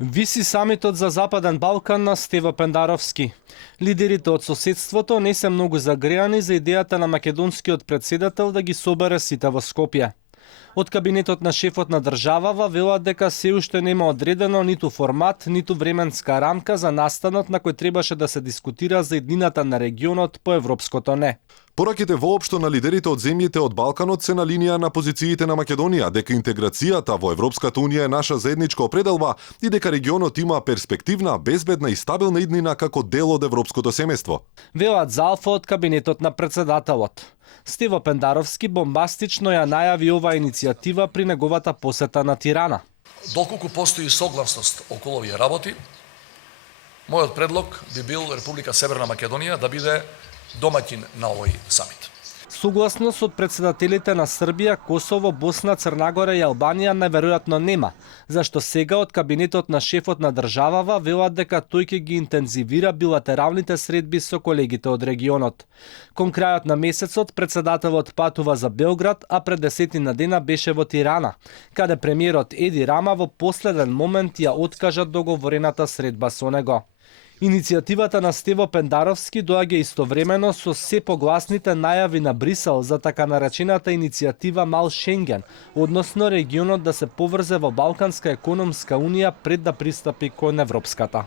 Виси самитот за Западен Балкан на Стево Пендаровски. Лидерите од соседството не се многу загреани за идејата на македонскиот председател да ги собере сите во Скопје. Од кабинетот на шефот на државава велат дека се уште нема одредено ниту формат, ниту временска рамка за настанот на кој требаше да се дискутира за иднината на регионот по европското не. Пораките воопшто на лидерите од земјите од Балканот се на линија на позициите на Македонија, дека интеграцијата во Европската унија е наша заедничка определба и дека регионот има перспективна, безбедна и стабилна иднина како дел од европското семејство. Велат за Алфа од кабинетот на председателот. Стево Пендаровски бомбастично ја најави оваа иницијатива при неговата посета на Тирана. Доколку постои согласност околу овие работи, мојот предлог би бил Република Северна Македонија да биде домаќин на овој самит. Согласност од председателите на Србија, Косово, Босна, Црнагора и Албанија најверојатно нема, зашто сега од кабинетот на шефот на државава велат дека тој ќе ги интензивира билатералните средби со колегите од регионот. Кон крајот на месецот председателот патува за Белград, а пред 10 дена беше во Тирана, каде премиерот Еди Рама во последен момент ја откажа договорената средба со него. Иницијативата на Стево Пендаровски доаѓа истовремено со се погласните најави на Брисел за така наречената иницијатива Мал Шенген, односно регионот да се поврзе во Балканска економска унија пред да пристапи кон Европската.